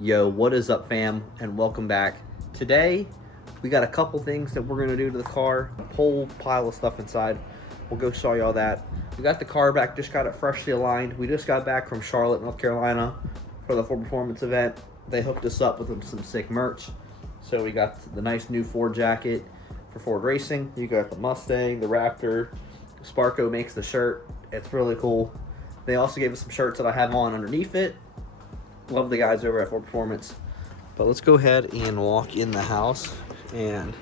Yo, what is up, fam, and welcome back. Today we got a couple things that we're gonna do to the car, a whole pile of stuff inside. We'll go show you all that. We got the car back, just got it freshly aligned. We just got back from Charlotte, North Carolina for the Ford Performance event. They hooked us up with some sick merch. So we got the nice new Ford jacket for Ford Racing. You got the Mustang, the Raptor. Sparko makes the shirt. It's really cool. They also gave us some shirts that I have on underneath it. Love the guys over at Ford Performance. But let's go ahead and walk in the house and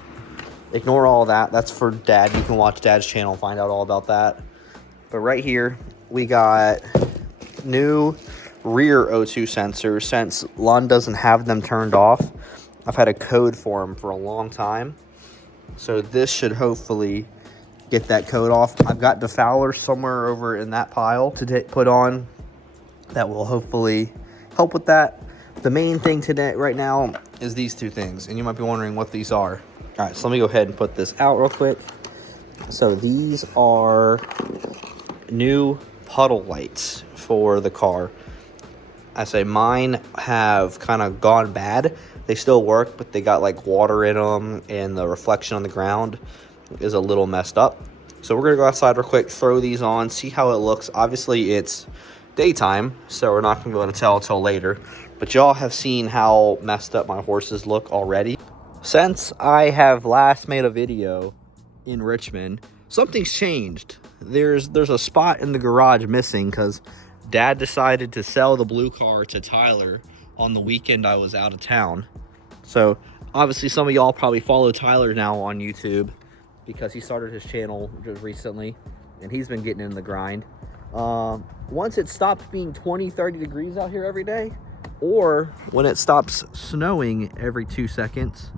ignore all that. That's for Dad. You can watch Dad's channel and find out all about that. But right here, we got new rear O2 sensors. Since Lund doesn't have them turned off, I've had a code for them for a long time. So this should hopefully get that code off. I've got defouler somewhere over in that pile to put on that will hopefully help with that. The main thing today right now is these two things, and you might be wondering what these are. All right, so let me go ahead and put this out real quick. So these are new puddle lights for the car. I say mine have kind of gone bad. They still work, but they got like water in them, and the reflection on the ground is a little messed up. So we're gonna go outside real quick, throw these on, see how it looks. Obviously it's daytime, so we're not gonna be able to tell until later, but y'all have seen how messed up my horses look already. Since I have last made a video in Richmond, something's changed. There's a spot in the garage missing because Dad decided to sell the blue car to Tyler on the weekend I was out of town. So obviously some of y'all probably follow Tyler now on YouTube because he started his channel just recently and he's been getting in the grind. Once it stops being 20-30 degrees out here every day, or when it stops snowing every 2 seconds,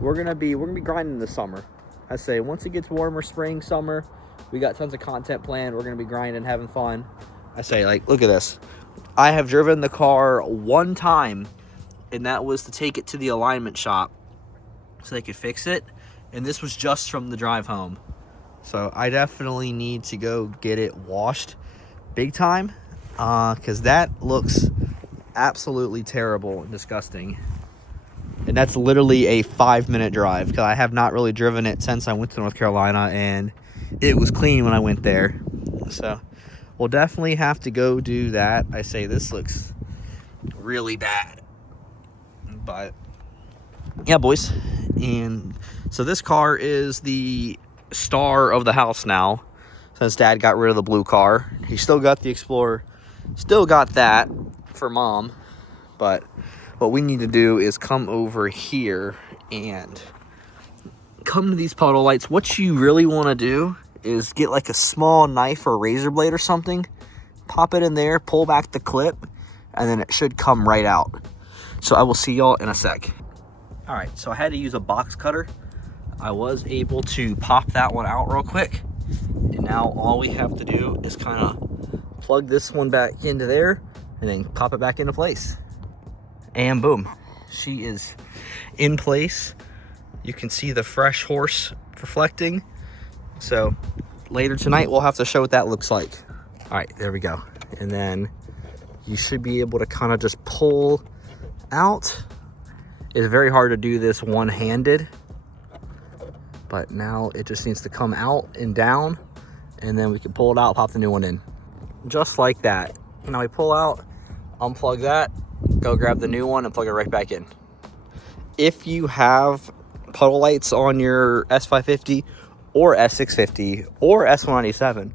we're gonna be grinding this summer. I say once it gets warmer, spring, summer, we got tons of content planned. We're gonna be grinding, having fun. I say, like, look at this. I have driven the car one time, and that was to take it to the alignment shop so they could fix it, and this was just from the drive home. So I definitely need to go get it washed big time because that looks absolutely terrible and disgusting. And that's literally a 5-minute drive because I have not really driven it since I went to North Carolina, and it was clean when I went there. So we'll definitely have to go do that. I say this looks really bad. But yeah, boys. And so this car is the star of the house now since Dad got rid of the blue car. He still got the Explorer, still got that for Mom, but what we need to do is come over here and come to these puddle lights. What you really want to do is get like a small knife or razor blade or something, pop it in there, pull back the clip, and then it should come right out. So I will see y'all in a sec. All right, so I had to use a box cutter. I was able to pop that one out real quick. And now all we have to do is kind of plug this one back into there and then pop it back into place. And boom, she is in place. You can see the fresh horse reflecting. So later tonight, we'll have to show what that looks like. All right, there we go. And then you should be able to kind of just pull out. It's very hard to do this one-handed, but now it just needs to come out and down, and then we can pull it out, pop the new one in. Just like that. Now we pull out, unplug that, go grab the new one and plug it right back in. If you have puddle lights on your S550 or S650 or S197,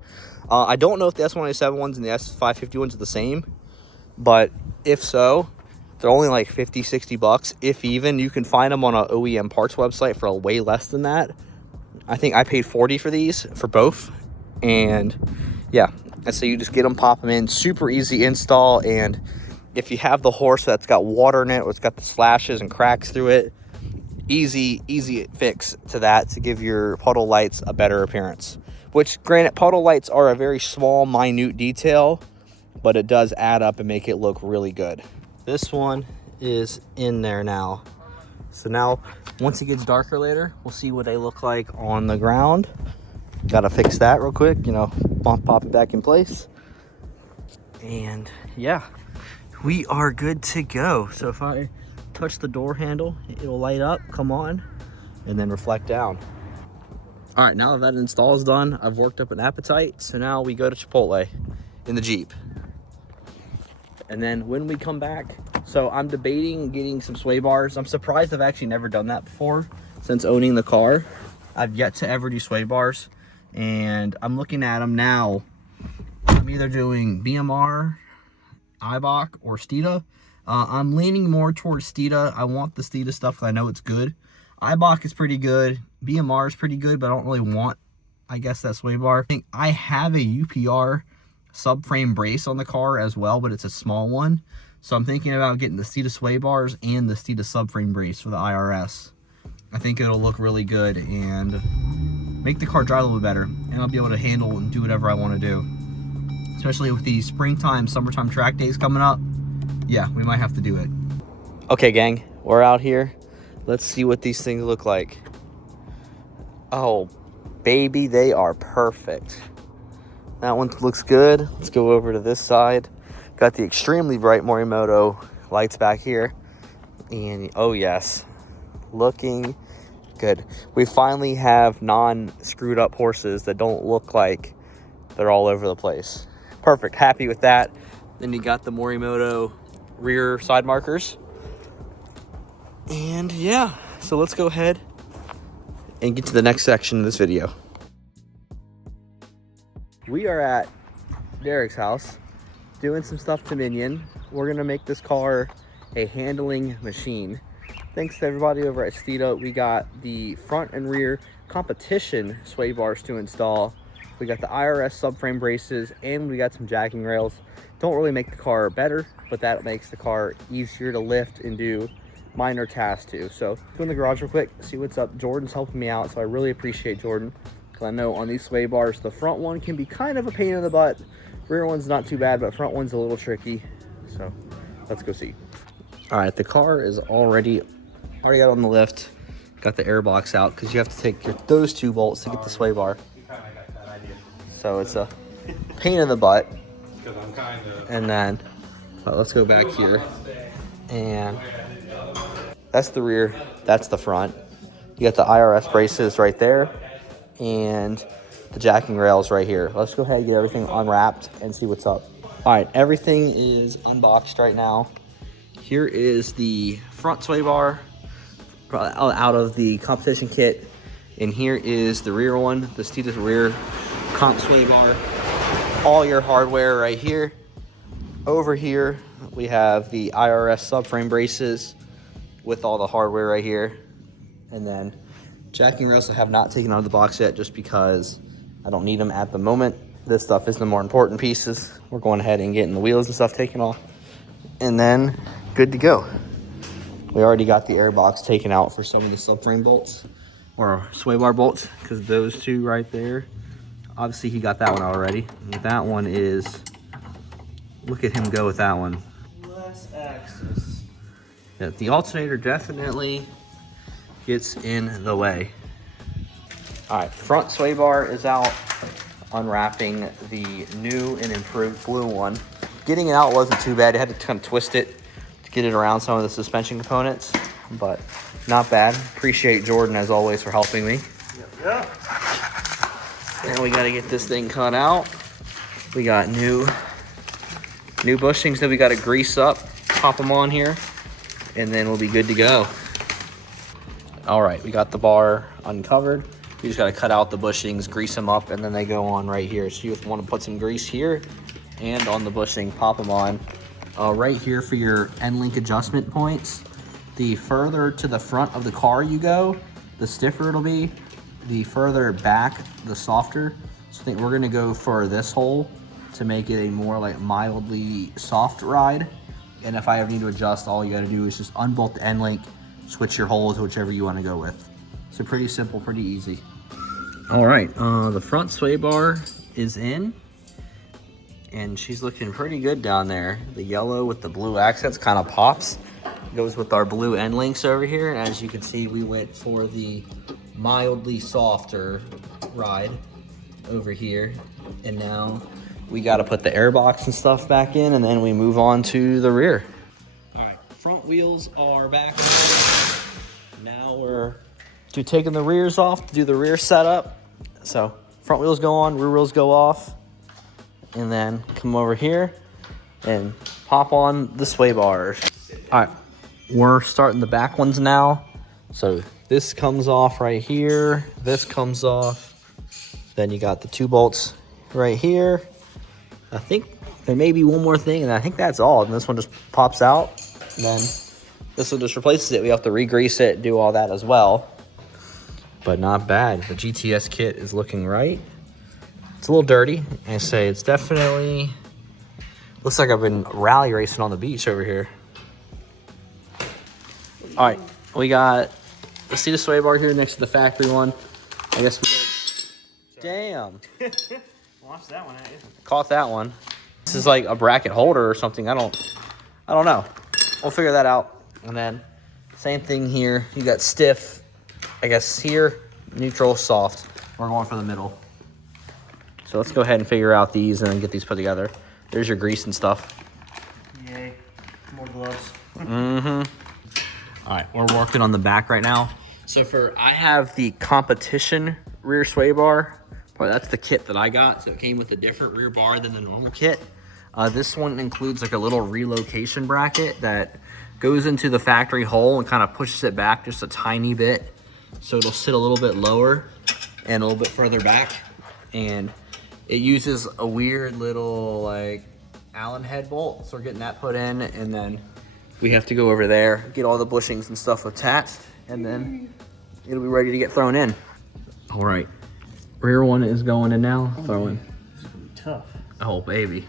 I don't know if the S197 ones and the S550 ones are the same, but if so, they're only like 50, 60 bucks. If even, you can find them on an OEM parts website for way less than that. I think I paid 40 for these, for both. And yeah, and so you just get them, pop them in, super easy install. And if you have the horse that's got water in it, or it's got the splashes and cracks through it, easy fix to that to give your puddle lights a better appearance. Which, granted, puddle lights are a very small, minute detail, but it does add up and make it look really good. This one is in there now. So now, once it gets darker later, we'll see what they look like on the ground. Gotta fix that real quick, pop it back in place. And yeah, we are good to go. So if I touch the door handle, it'll light up, come on, and then reflect down. All right, now that install is done, I've worked up an appetite. So now we go to Chipotle in the Jeep. And then when we come back, so I'm debating getting some sway bars. I'm surprised I've actually never done that before since owning the car. I've yet to ever do sway bars, and I'm looking at them now. I'm either doing BMR, Eibach, or Steeda. I'm leaning more towards Steeda. I want the Steeda stuff because I know it's good. Eibach is pretty good. BMR is pretty good, but I don't really want, I guess, that sway bar. I have a UPR subframe brace on the car as well, but it's a small one. So I'm thinking about getting the Steeda sway bars and the Steeda subframe brace for the IRS. I think it'll look really good and make the car drive a little bit better, and I'll be able to handle and do whatever I want to do. Especially with the springtime, summertime track days coming up. Yeah, we might have to do it. Okay, gang, we're out here. Let's see what these things look like. Oh, baby, they are perfect. That one looks good. Let's go over to this side. Got the extremely bright Morimoto lights back here. And oh yes, looking good. We finally have non-screwed up horses that don't look like they're all over the place. Perfect, happy with that. Then you got the Morimoto rear side markers. And yeah, so let's go ahead and get to the next section of this video. We are at Derek's house doing some stuff to Minion. We're gonna make this car a handling machine. Thanks to everybody over at Steeda, we got the front and rear competition sway bars to install. We got the IRS subframe braces, and we got some jacking rails. Don't really make the car better, but that makes the car easier to lift and do minor tasks too. So go in the garage real quick, see what's up. Jordan's helping me out, so I really appreciate Jordan. I know on these sway bars, the front one can be kind of a pain in the butt. Rear one's not too bad, but front one's a little tricky. So let's go see. All right, the car is already got on the lift. Got the air box out because you have to take those two bolts to get the sway bar. So it's a pain in the butt. And then let's go back here. And that's the rear, that's the front. You got the IRS braces right there, and the jacking rails right here. Let's go ahead and get everything unwrapped and see what's up. All right, everything is unboxed right now. Here is the front sway bar out of the competition kit. And here is the rear one, the Steeda's rear comp sway bar. All your hardware right here. Over here, we have the IRS subframe braces with all the hardware right here. And then jacking rails I have not taken out of the box yet just because I don't need them at the moment. This stuff is the more important pieces. We're going ahead and getting the wheels and stuff taken off. And then good to go. We already got the air box taken out for some of the subframe bolts or sway bar bolts, because those two right there, obviously he got that one already. And that one is, look at him go with that one. Less axis. Yeah, the alternator definitely gets in the way. All right, front sway bar is out. Unwrapping the new and improved blue one. Getting it out wasn't too bad. I had to kind of twist it to get it around some of the suspension components, but not bad. Appreciate Jordan as always for helping me. Yep. Now we got to get this thing cut out. We got new bushings that we got to grease up, pop them on here, and then we'll be good to go. All right, we got the bar uncovered. You just got to cut out the bushings, grease them up, and then they go on right here. So you want to put some grease here and on the bushing, pop them on. Right here for your end link adjustment points. The further to the front of the car you go, the stiffer it'll be. The further back, the softer. So I think we're going to go for this hole to make it a more like mildly soft ride. And if I ever need to adjust, all you got to do is just unbolt the end link, switch your hole to whichever you want to go with. So pretty simple, pretty easy. All right, the front sway bar is in, and she's looking pretty good down there. The yellow with the blue accents kind of pops. Goes with our blue end links over here. And as you can see, we went for the mildly softer ride over here. And now we got to put the airbox and stuff back in, and then we move on to the rear. All right, front wheels are back. Now we're taking the rears off to do the rear setup. So front wheels go on, rear wheels go off, and then come over here and pop on the sway bars. All right, we're starting the back ones now. So this comes off right here, this comes off. Then you got the 2 bolts right here. I think there may be one more thing, and I think that's all. And this one just pops out, and then this one just replaces it. We have to re-grease it, do all that as well. But not bad. The GTS kit is looking right. It's a little dirty. I say it's definitely, looks like I've been rally racing on the beach over here. All right, we got the seat sway bar here next to the factory one. I guess we got. Damn. Watch that one at you. Caught that one. This is like a bracket holder or something. I don't know. We'll figure that out. And then same thing here. You got stiff, I guess here, neutral, soft. We're going for the middle. So let's go ahead and figure out these and then get these put together. There's your grease and stuff. Yay. More gloves. Mm-hmm. All right, we're working on the back right now. So I have the competition rear sway bar. That's the kit that I got. So it came with a different rear bar than the normal kit. This one includes like a little relocation bracket that goes into the factory hole and kind of pushes it back just a tiny bit. So it'll sit a little bit lower and a little bit further back. And it uses a weird little like Allen head bolt. So we're getting that put in, and then we have to go over there, get all the bushings and stuff attached, and then it'll be ready to get thrown in. All right. Rear one is going in now. Throw in. This is gonna be tough. Oh, baby.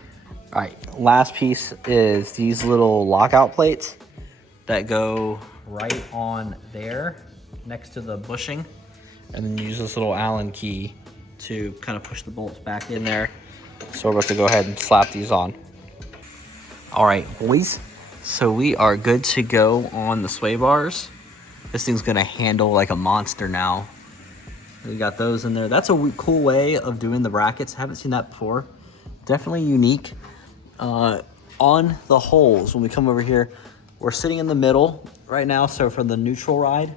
All right, last piece is these little lockout plates that go right on there next to the bushing. And then you use this little Allen key to kind of push the bolts back in there. So we're about to go ahead and slap these on. All right, boys. So we are good to go on the sway bars. This thing's gonna handle like a monster now. We got those in there. That's a cool way of doing the brackets. Haven't seen that before. Definitely unique. On the holes, when we come over here, we're sitting in the middle right now. So for the neutral ride,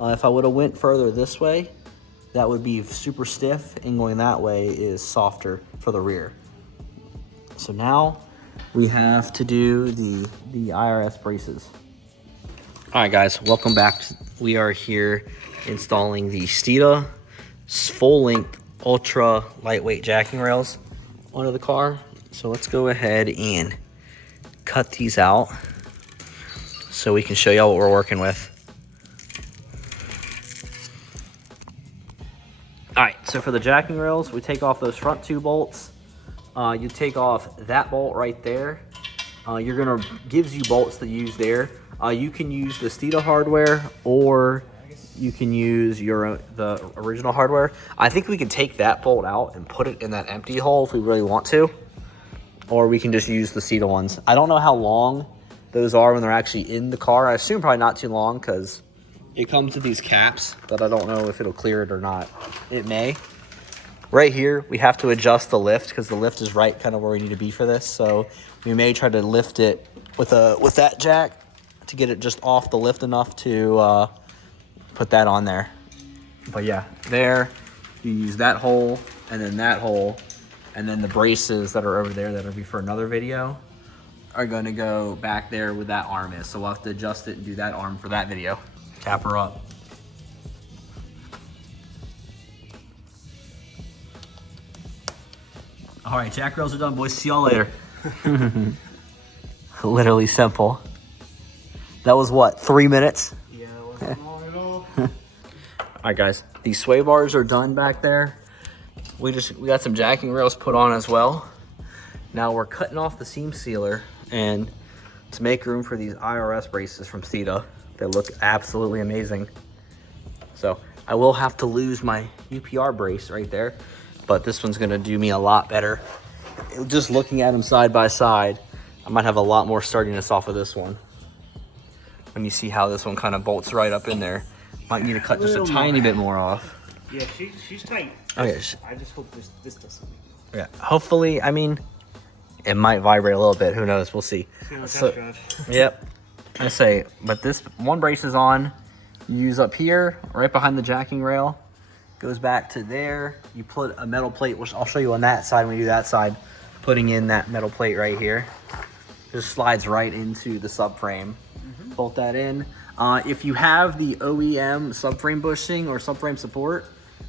if I would have went further this way, that would be super stiff, and going that way is softer for the rear. So now we have to do the IRS braces. All right, guys, welcome back. We are here installing the Steeda full-length ultra lightweight jacking rails onto the car. So let's go ahead and cut these out so we can show y'all what we're working with. All right, so for the jacking rails, we take off those front 2 bolts. You take off that bolt right there. Gives you bolts to use there. You can use the Steeda hardware, or you can use the original hardware. I think we can take that bolt out and put it in that empty hole if we really want to, or we can just use the Steeda ones. I don't know how long those are when they're actually in the car. I assume probably not too long, because it comes with these caps, but I don't know if it'll clear it or not. It may. Right here, we have to adjust the lift because the lift is right kind of where we need to be for this. So we may try to lift it with that jack to get it just off the lift enough to put that on there. But yeah, there, you use that hole and then that hole, and then the braces that are over there that'll be for another video are gonna go back there where that arm is. So we'll have to adjust it and do that arm for that video. Cap her up. All right, jack rails are done, boys. See y'all later. Literally simple. That was what, 3 minutes? Yeah, it wasn't long at all. All right, guys, these sway bars are done back there. We got some jacking rails put on as well. Now we're cutting off the seam sealer and to make room for these IRS braces from Steeda. They look absolutely amazing. So I will have to lose my UPR brace right there, but this one's gonna do me a lot better. Just looking at them side by side, I might have a lot more sturdiness off of this one. When you see how this one kind of bolts right up in there, might need to cut just a tiny bit more off. Yeah, she's tight. Okay. I just hope this doesn't. Yeah, hopefully, I mean, it might vibrate a little bit. Who knows? We'll see. So, yep. I say, but this one brace is on. You use up here, right behind the jacking rail. Goes back to there. You put a metal plate, which I'll show you on that side when we do that side. Putting in that metal plate right here. Just slides right into the subframe. Bolt that in. If you have the OEM subframe bushing or subframe support,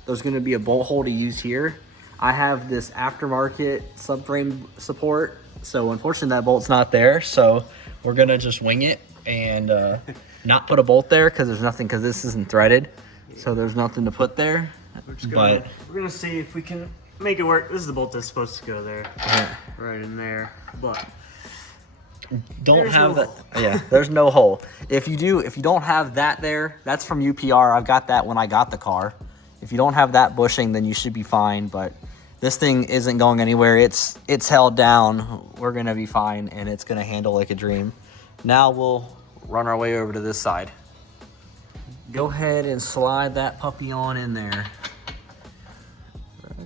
there's going to be a bolt hole to use here. I have this aftermarket subframe support, so unfortunately that bolt's not there. So we're going to just wing it and not put a bolt there because there's nothing, because this isn't threaded. So there's nothing to put there. We're gonna see if we can make it work. This is the bolt that's supposed to go there, right in there. But don't have that. Yeah, there's no hole. If you don't have that there, that's from UPR. I've got that when I got the car. If you don't have that bushing, then you should be fine. But this thing isn't going anywhere. It's held down. We're gonna be fine, and it's gonna handle like a dream. Now we'll run our way over to this side. Go ahead and slide that puppy on in there.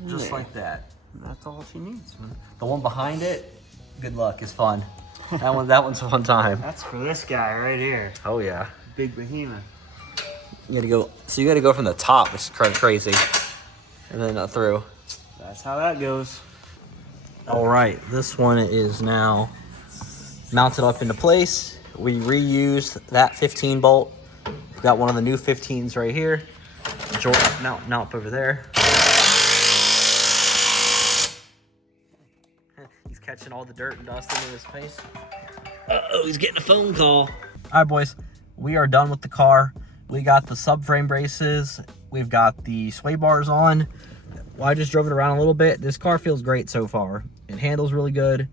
Just like that. That's all she needs. The one behind it, good luck, is fun. That one's a fun time. That's for this guy right here. Oh yeah. Big behemoth. You gotta go from the top, which is kind of crazy. And then through. That's how that goes. All right, this one is now mounted up into place. We reused that 15 bolt. We've got one of the new 15s right here. Jordan mounting up over there. He's catching all the dirt and dust into his face. Uh-oh, he's getting a phone call. All right, boys, we are done with the car. We got the subframe braces. We've got the sway bars on. Well, I just drove it around a little bit. This car feels great so far. It handles really good.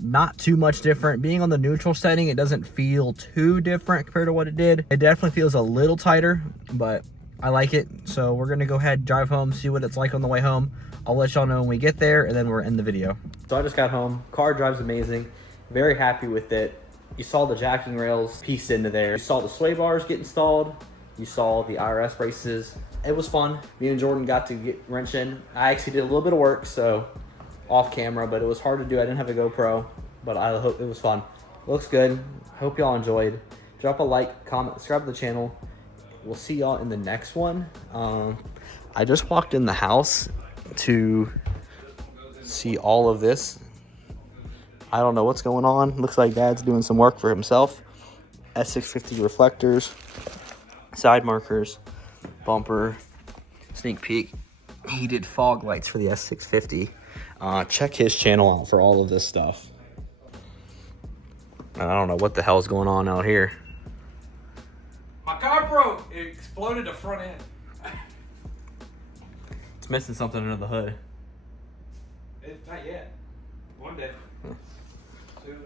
Not too much different. Being on the neutral setting, it doesn't feel too different compared to what it did. It definitely feels a little tighter, but I like it. So we're gonna go ahead, drive home, see what it's like on the way home. I'll let y'all know when we get there, and then we're in the video. So I just got home. Car drives amazing. Very happy with it. You saw the jacking rails pieced into there. You saw the sway bars get installed. You saw the IRS braces. It was fun. Me and Jordan got to get wrench in. I actually did a little bit of work, so off camera, but it was hard to do. I didn't have a GoPro, but I hope it was fun. Looks good. Hope y'all enjoyed. Drop a like, comment, subscribe to the channel. We'll see y'all in the next one. I just walked in the house to see all of this. I don't know what's going on. Looks like Dad's doing some work for himself. S550 reflectors, side markers, bumper, sneak peek. He did fog lights for the S650. Check his channel out for all of this stuff. And I don't know what the hell's going on out here. My car broke. It exploded the front end. It's missing something under the hood. It's not yet. One day. Soon.